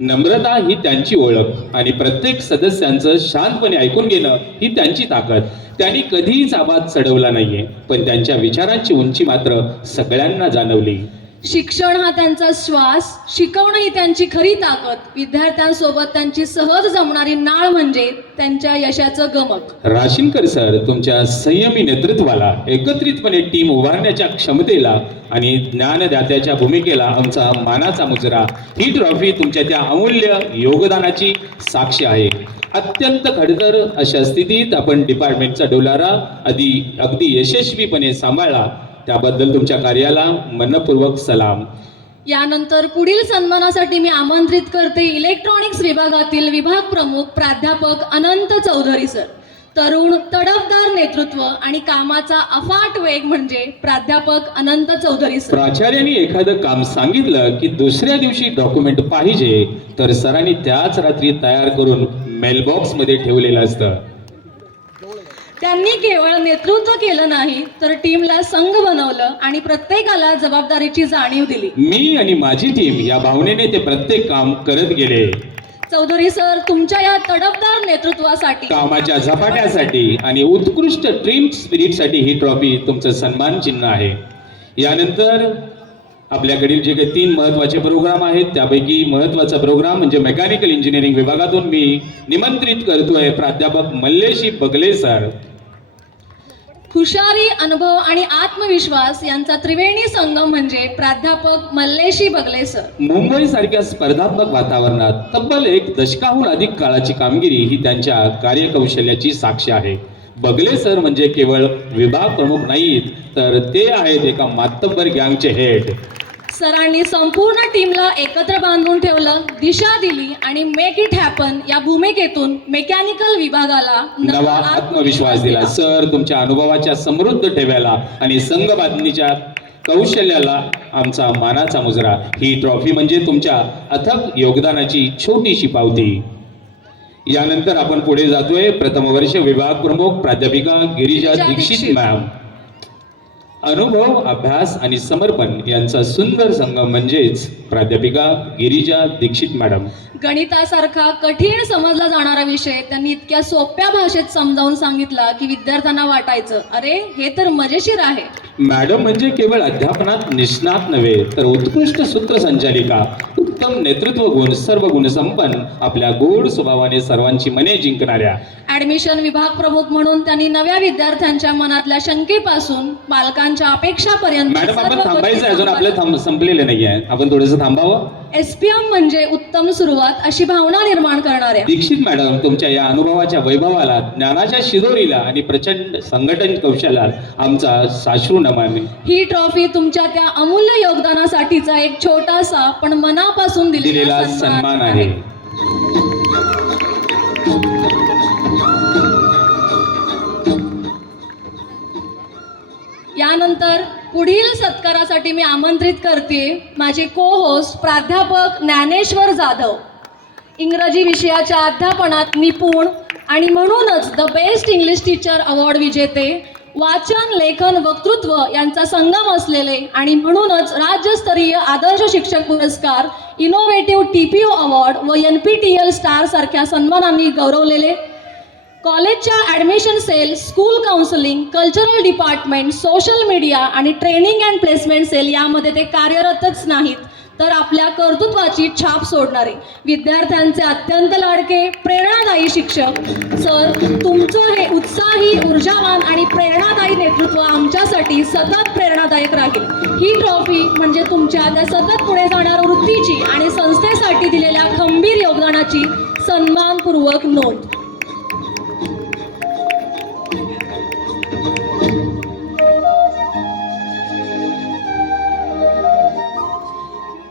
नम्रता ही त्यांची ओळख आणि प्रत्येक सदस्यांचं शांतपणे ऐकून घेणं ही त्यांची ताकद. त्यांनी कधीच आवाज चढवला नाहीये, पण त्यांच्या विचारांची उंची मात्र सगळ्यांना जाणवली. शिक्षण हा त्यांचा श्वास, शिकवणं ही त्यांची खरी ताकद, विद्यार्थ्यांसोबत त्यांची सहज जमणारी नाळ म्हणजे त्यांच्या यशाचं गमक. राशीनकर सर, तुमच्या संयमी नेतृत्वाला, एकत्रितपणे टीम उभारण्याच्या क्षमतेला आणि ज्ञानदात्याच्या भूमिकेला आमचा मानाचा मुजरा. ही ट्रॉफी तुमच्या त्या अमूल्य योगदानाची साक्ष आहे. अत्यंत खडतर अशा स्थितीत आपण डिपार्टमेंटचा डोलारा अगदी यशस्वीपणे सांभाळला, त्याबद्दल तुमच्या कार्याला मनपूर्वक सलाम. यानंतर पुढील सन्मानासाठी मी आमंत्रित करते इलेक्ट्रॉनिक्स विभागातील विभाग प्रमुख प्राध्यापक अनंत चौधरी सर. तरुण तडफदार नेतृत्व आणि कामाचा अफाट वेग म्हणजे प्राध्यापक अनंत चौधरी सर. प्राचार्यांनी एखादं काम सांगितलं की दुसऱ्या दिवशी डॉक्युमेंट पाहिजे, तर सरांनी त्याच रात्री तयार करून मेलबॉक्स मध्ये ठेवलेलं असतं. त्यांनी केवळ नेतृत्व केलं नाही तर टीमला संघ बनवलं आणि प्रत्येकाला जबाबदारीची जाणीव दिली. मी आणि माझी टीम या भावनेने ते प्रत्येक काम करत गेले. चौधरी सर, तुमच्या या तडफदार नेतृत्वासाठी, कामाच्या झपाट्यासाठी आणि उत्कृष्ट टीम स्पिरिटसाठी ही ट्रॉफी तुमचं सन्मान चिन्ह आहे. यानंतर आपल्याकडील जे काही 3 महत्त्वाचे प्रोग्राम आहेत, त्यापैकी महत्त्वाचा प्रोग्राम म्हणजे मेकॅनिकल इंजिनिअरिंग विभागातून मी निमंत्रित करतोय प्राध्यापक मल्लेशी बगले सर. हुशारी, अनुभव आणि आत्मविश्वास यांचा त्रिवेणी संगम म्हणजे प्राध्यापक मल्लेशी बगले सर. मुंबई सारख्या स्पर्धात्मक वातावरणात तब्बल 1 दशकाहून अधिक काळाची कामगिरी ही त्यांच्या कार्यकौशल्याची साक्ष आहे. बगले सर म्हणजे केवळ विभाग प्रमुख नाहीत, तर ते आहेत एका मातब्बर गँगचे हेड. सरांनी संपूर्ण टीमला एकत्र बांधून ठेवलं, दिशा दिली आणि मेक इट हॅपन या भूमिकेतून मेकॅनिकल विभागाला नवा आत्मविश्वास दिला. सर, तुमच्या अनुभवाच्या समृद्ध ठेव्याला आणि संघबांधणीच्या कौशल्याला आमचा मानाचा मुजरा. ही ट्रॉफी म्हणजे तुमच्या अथक योगदानाची छोटीशी पावती. यानंतर आपण पुढे जातोय. प्रथम वर्ष विभाग प्रमुख प्राध्यापिका गिरिजा दीक्षित मॅम. अनुभव, अभ्यास आणि समर्पण यांचा सुंदर संगम म्हणजेच प्राध्यापिका गिरिजा दीक्षित मॅडम. गणितासारखा कठीण समजला जाणारा विषय त्यांनी इतक्या सोप्या भाषेत समजावून सांगितला की विद्यार्थ्यांना वाटायचं, अरे हे तर मजेशीर आहे. मॅडम म्हणजे केवळ अध्यापनात निष्णात नव्हे, तर उत्कृष्ट सूत्रसंचालिका, उत्तम नेतृत्व गुण, सर्व गुण संपन्न, आपल्या गोड स्वभावाने सर्वांची मने जिंकणाऱ्या. ऍडमिशन विभाग प्रमुख म्हणून त्यांनी नव्या विद्यार्थ्यांच्या मनातल्या शंकेपासून पालकांच्या अपेक्षापर्यंत मॅडम, आपण थांबायचं, अजून आपलं संपलेलं नाहीये, आपण थोडंसं थांबावं. SPM म्हणजे उत्तम सुरुवात अशी भावना निर्माण करणाऱ्या. दीक्षित मॅडम, तुमच्या या अनुभवाच्या वैभवाला, ज्ञानाच्या शिदोरीला आणि प्रचंड संघटन कौशल्याला आमचा साश्रू नमन. ही ट्रॉफी तुमच्या त्या अमूल्य योगदानासाठीचा एक छोटासा पण मनापासून दिलेला सन्मान आहे. यानंतर पुढील सत्कारासाठी मी आमंत्रित करते माझे को होस्ट प्राध्यापक ज्ञानेश्वर जाधव. इंग्रजी विषयाच्या अध्यापनात निपुण आणि म्हणूनच the best English teacher award विजेते, वाचन, लेखन, वक्तृत्व यांचा संगम असलेले आणि म्हणूनच राज्यस्तरीय आदर्श शिक्षक पुरस्कार, इनोव्हेटिव्ह TPO अवॉर्ड व NPTEL स्टार सारख्या सन्मानांनी गौरवलेले, कॉलेजच्या admission cell, school counselling, cultural department, social media आणि ट्रेनिंग अँड प्लेसमेंट सेल यामध्ये ते कार्यरतच नाहीत, तर आपल्या कर्तृत्वाची छाप सोडणारे, विद्यार्थ्यांचे अत्यंत लाडके, प्रेरणादायी शिक्षक. सर, तुमचं हे उत्साही, ऊर्जावान आणि प्रेरणादायी नेतृत्व आमच्यासाठी सतत प्रेरणादायक राहील. ही ट्रॉफी म्हणजे तुमच्या त्या सतत पुढे जाणाऱ्या वृत्तीची आणि संस्थेसाठी दिलेल्या खंबीर योगदानाची सन्मानपूर्वक नोंद.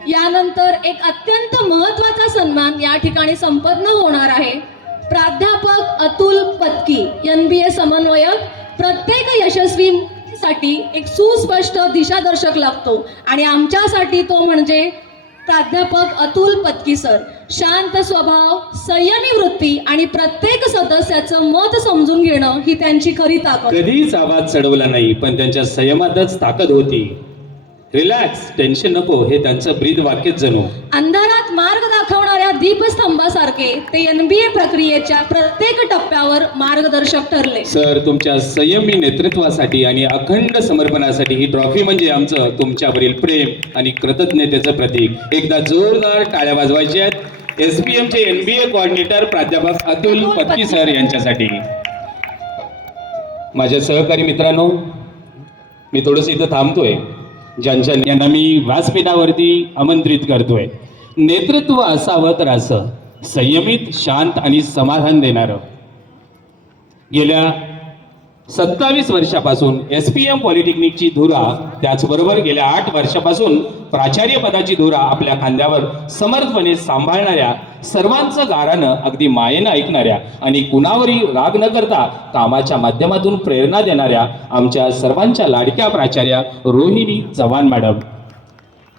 यानंतर एक अत्यंत महत्त्वाचा सन्मान या ठिकाणी संपन्न होणार आहे. प्राध्यापक अतुल पत्की, NBA समन्वयक. प्रत्येक यशस्वीसाठी एक सुस्पष्ट दिशादर्शक लागतो आणि आमच्यासाठी तो म्हणजे प्राध्यापक अतुल पत्की सर. शांत स्वभाव, संयमी वृत्ती आणि प्रत्येक सदस्याचं मत समजून घेणं ही त्यांची खरी ताकद. कधीच आवाज चढवला नाही, पण त्यांच्या संयमातच ताकद होती. रिलॅक्स, टेन्शन नको, हे त्यांचं ब्रीद वाक्यच जणू. अंधारात मार्ग दाखवणाऱ्या दीपस्तंभासारखे ते NBA प्रक्रियेच्या प्रत्येक टप्प्यावर मार्गदर्शक ठरले. सर, तुमच्या संयमी नेतृत्वासाठी आणि अखंड समर्पणासाठी ही ट्रॉफी म्हणजे आमचं तुमच्यावरील प्रेम आणि कृतज्ञतेचं प्रतीक. एकदा जोरदार टाळ्या वाजवायच्या आहेत SPM चे NBA कोऑर्डिनेटर प्राध्यापक अतुल पत्की सर यांच्यासाठी. माझ्या सहकारी मित्रांनो, मी थोडंसं इथं थांबतोय. यांना मी व्यासपीठावरती आमंत्रित करतोय. नेतृत्व असावं तर असं संयमित, शांत आणि समाधान देणारं. गेल्या 27 वर्षापासून SPM पॉलिटेक्निकची धुरा, त्याचबरोबर गेल्या 8 वर्षापासून प्राचार्य पदाची धुरा आपल्या खांद्यावर समर्थपणे सांभाळणाऱ्या, सर्वांचं गारानं अगदी मायेनं ऐकणाऱ्या आणि कुणावरही राग न करता कामाच्या माध्यमातून प्रेरणा देणाऱ्या आमच्या सर्वांच्या लाडक्या प्राचार्या रोहिणी चव्हाण मॅडम.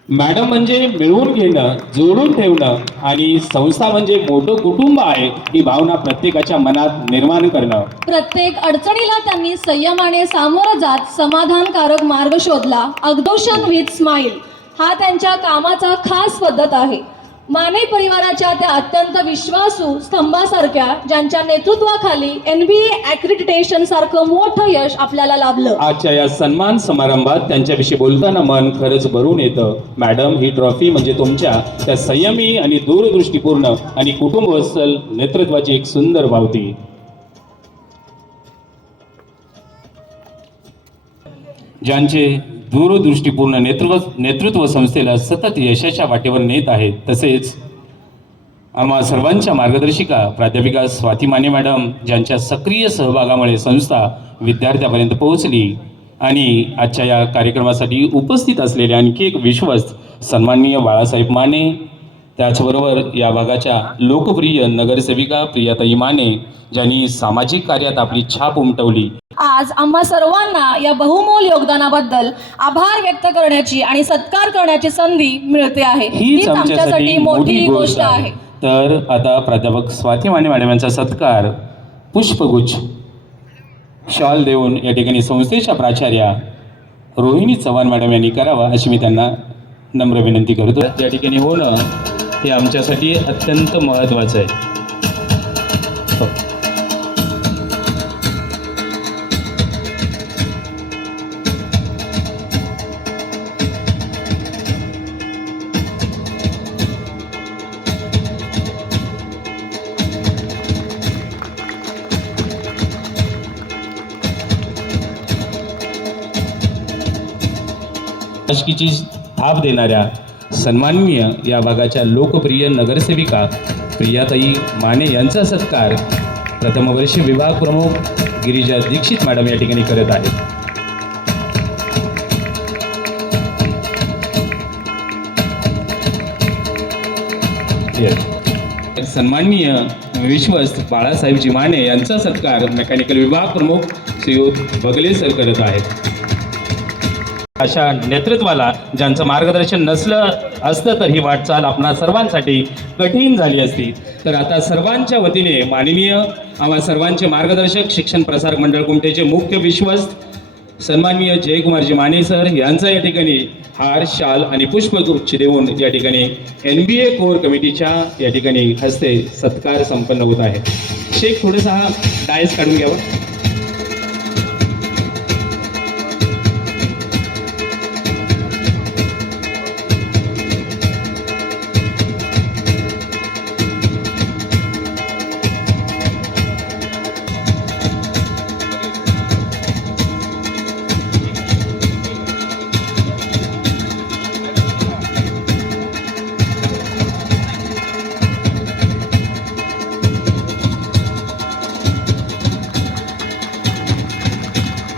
मॅडम म्हणजे मिळवून घेणं, जोडून ठेवणं आणि संस्था म्हणजे मोठं कुटुंब आहे ही भावना प्रत्येकाच्या मनात निर्माण करणं. प्रत्येक अडचणीला त्यांनी संयमाने सामोरं जात समाधानकारक मार्ग शोधला. अगदोशन विथ स्माईल हा त्यांच्या कामाचा खास पद्धत आहे. माने परिवाराच्या त्या अत्यंत विश्वासू स्तंभासारख्या ज्यांच्या नेतृत्वाखाली NBA ॲक्रिडिटेशन सारखं मोठं यश आपल्याला लाभलं. आजच्या या सन्मान समारंभात त्यांच्याविषयी बोलताना मन खरंच भरून येतं. मॅडम, ही ट्रॉफी म्हणजे तुमच्या त्या संयमी आणि दूरदृष्टीपूर्ण आणि कुटुंबवत्सल नेतृत्वाची एक सुंदर पावती. ज्यांचे दूरदृष्टीपूर्ण नेतृत्व संस्थेला सतत यशाच्या वाटेवर नेत आहे, तसेच आम्हा सर्वांच्या मार्गदर्शिका प्राध्यापिका स्वाती माने मॅडम, ज्यांच्या सक्रिय सहभागामुळे संस्था विद्यार्थ्यापर्यंत पोहोचली. आणि आजच्या या कार्यक्रमासाठी उपस्थित असलेले आणखी एक विश्वस्त सन्माननीय बाळासाहेब माने, त्याचबरोबर या भागाच्या लोकप्रिय नगरसेविका प्रियाताई माने, ज्यांनी सामाजिक कार्यात आपली छाप उमटवली. आज आम्हा सर्वांना या बहुमोल योगदानाबद्दल आभार व्यक्त करण्याची आणि सत्कार करण्याची संधी मिळते आहे. हीच आमच्यासाठी मोठी गोष्ट आहे. तर आता प्राध्यापक स्वाती माने मॅडम यांचा सत्कार पुष्पगुच्छ, शॉल देऊन या ठिकाणी संस्थेच्या प्राचार्या रोहिणी चव्हाण मॅडम यांनी करावा अशी मी त्यांना नम्र विनंती करतो. या ठिकाणी होणं हे आमच्यासाठी अत्यंत महत्त्वाचं आहे. शासकीची थाप देणाऱ्या सन्माननीय या भागाच्या लोकप्रिय नगरसेविका प्रियाताई माने यांचा सत्कार प्रथमवर्षीय विभाग प्रमुख गिरिजा दीक्षित मॅडम या ठिकाणी करत आहेत. सन्माननीय विश्वस्त बाळासाहेबजी माने यांचा सत्कार मेकॅनिकल विभाग प्रमुख श्रीयुत बगले सर करत आहेत. अशा नेतृत्वाला ज्यांचं मार्गदर्शन नसलं असतं तर ही वाटचाल आपणा सर्वांसाठी कठीण झाली असती. तर आता सर्वांच्या वतीने माननीय आम्हा सर्वांचे मार्गदर्शक शिक्षण प्रसारक मंडळ कुमटेचे मुख्य विश्वस्त सन्माननीय जयकुमारजी माने सर यांचा या ठिकाणी हार, शाल आणि पुष्पगुच्छ देऊन या ठिकाणी NBA कोर कमिटीच्या या ठिकाणी हस्ते सत्कार संपन्न होत आहे. शेख थोडासा हा डायस काढून घ्यावा.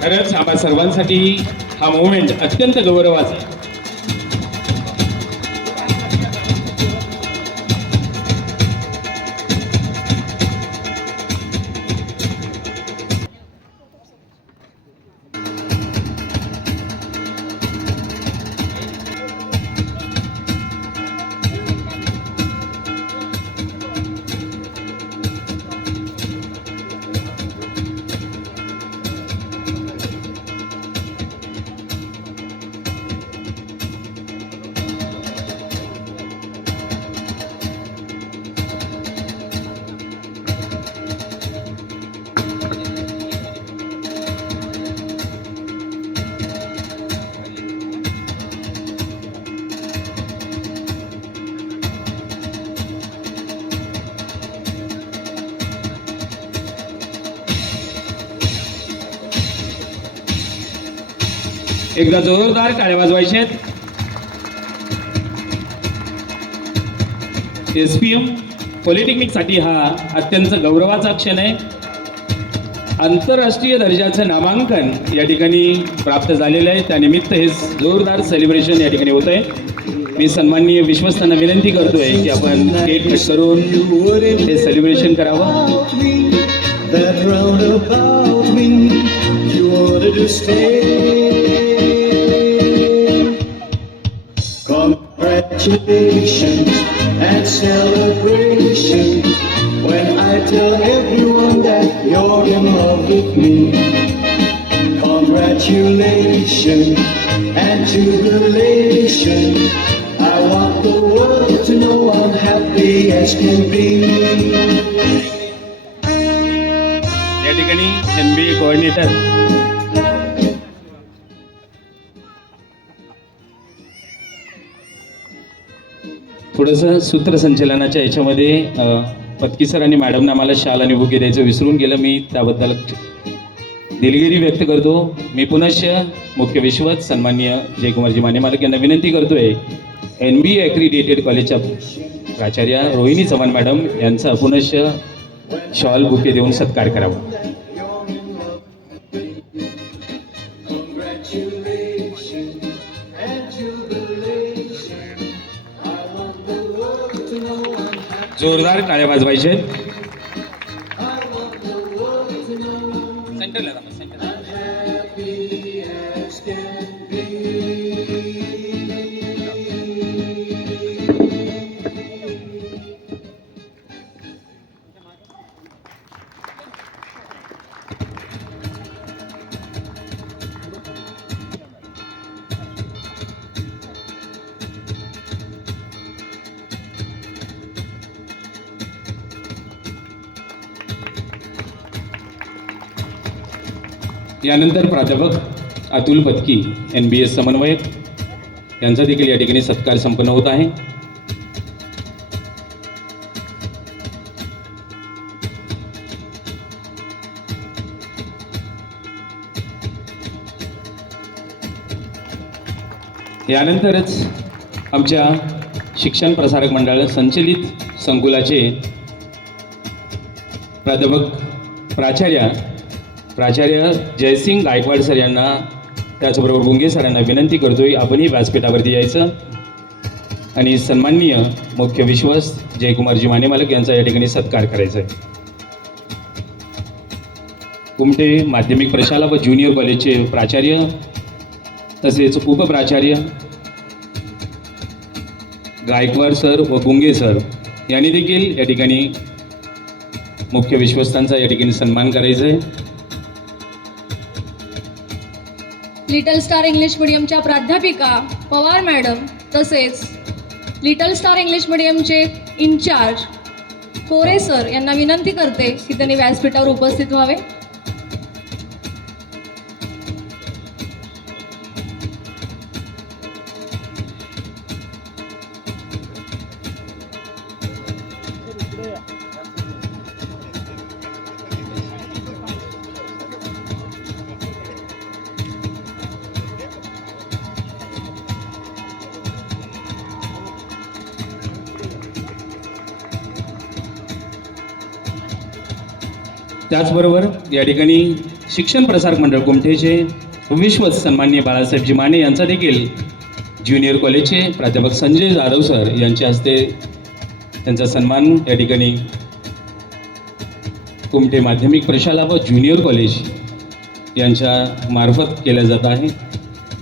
खरंच आम्हा सर्वांसाठी हा मोमेंट अत्यंत गौरवाचा आहे. एकदा जोरदार टाळ्या वाजवायचे आहेत. SPM पॉलिटेक्निकसाठी हा अत्यंत गौरवाचा क्षण आहे. आंतरराष्ट्रीय दर्जाचं नामांकन या ठिकाणी प्राप्त झालेलं आहे. त्यानिमित्त हे जोरदार सेलिब्रेशन या ठिकाणी होत आहे. मी सन्माननीय विश्वस्तांना विनंती करतोय की आपण केक कट करून हे सेलिब्रेशन करावं. That round about me, you wanted to stay. Congratulations and celebration when I tell everyone that you're in love with me. Congratulations and jubilation. I want the world to know I'm happy as can be. या ठिकाणी MBA coordinator थोडंसं सूत्रसंचलनाच्या याच्यामध्ये Patki sir आणि मॅडमना आम्हाला शाल आणि bouquet द्यायचं विसरून गेलं. मी त्याबद्दल दिलगिरी व्यक्त करतो. मी पुनश्च मुख्य विश्वस्त सन्माननीय जयकुमारजी माने मालक यांना विनंती करतोय NBA ॲक्रिडिटेड कॉलेजच्या प्राचार्या रोहिणी चव्हाण मॅडम यांचा पुनश्च शॉल बुके देऊन सत्कार करावा. जोरदार टाळ्या वाजवायचे. सेंटरला जा, सेंटरला. यानंतर प्राध्यापक अतुल पत्की NBS समन्वयक यांचा देखील या ठिकाणी सत्कार संपन्न होत आहे. यानंतरच आमच्या शिक्षण प्रसारक मंडळ संचलित संकुलाचे प्राचार्य जयसिंग गायकवाड सर यांना त्याचबरोबर बुंगे सरांना विनंती करतोय आपणही व्यासपीठावरती यायचं आणि सन्माननीय मुख्य विश्वस्त जयकुमारजी माने मालक यांचा या ठिकाणी सत्कार करायचा आहे. कुमटे माध्यमिक प्रशाला व ज्युनियर कॉलेजचे प्राचार्य तसेच उपप्राचार्य गायकवाड सर व बुंगे सर यांनी देखील या ठिकाणी मुख्य विश्वस्तांचा या ठिकाणी सन्मान करायचा आहे. लिटल स्टार इंग्लिश मिडियमच्या प्राध्यापिका पवार मॅडम तसेच लिटल स्टार इंग्लिश मिडियमचे इन्चार्ज कोरे सर यांना विनंती करते की त्यांनी व्यासपीठावर उपस्थित व्हावे. त्याचबरोबर या ठिकाणी शिक्षण प्रसारक मंडळ कुमठेचे विश्वस्त सन्माननीय बाळासाहेबजी माने यांचा देखील ज्युनियर कॉलेजचे प्राध्यापक संजय जाधव सर यांच्या हस्ते त्यांचा सन्मान या ठिकाणी कुमठे माध्यमिक प्रशाला व ज्युनियर कॉलेज यांच्या मार्फत केल्या जात आहे.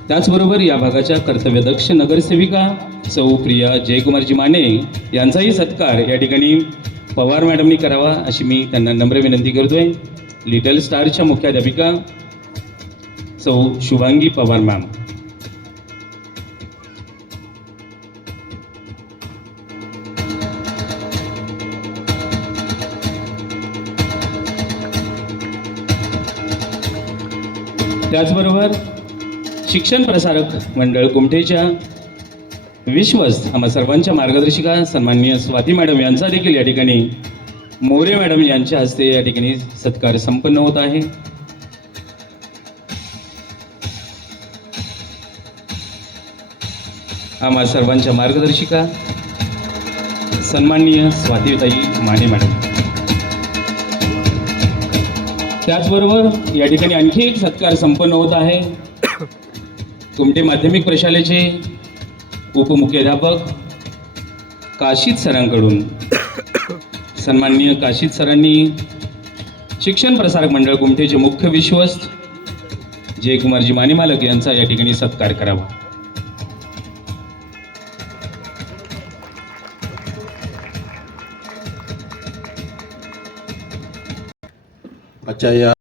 त्याचबरोबर या भागाच्या कर्तव्यदक्ष नगरसेविका सौ प्रिया जयकुमारजी माने यांचाही सत्कार या ठिकाणी पवार मॅडमनी करावा अशी मी त्यांना नम्र विनंती करतोय. लिटल स्टारच्या मुख्याध्यापिका सौ शुभांगी पवार मॅम. त्याचबरोबर शिक्षण प्रसारक मंडळ कुमठेच्या विश्वस्त आम्हा सर्वांच्या मार्गदर्शिका सन्माननीय स्वाती मॅडम यांचा देखील या ठिकाणी मोरे मॅडम यांच्या हस्ते या ठिकाणी सत्कार संपन्न होत आहे. आम्हा सर्वांच्या मार्गदर्शिका सन्माननीय स्वातीताई माने मॅडम. त्याचबरोबर या ठिकाणी आणखी एक सत्कार संपन्न होत आहे. कुमटे माध्यमिक प्रशालेचे उपमुख्याध्यापक काशीद सरांकडून सन्माननीय काशीद सरांनी शिक्षण प्रसारक मंडळ कुमठेचे मुख्य विश्वस्त जयकुमारजी माने मालक यांचा या ठिकाणी सत्कार करावा. आजच्या या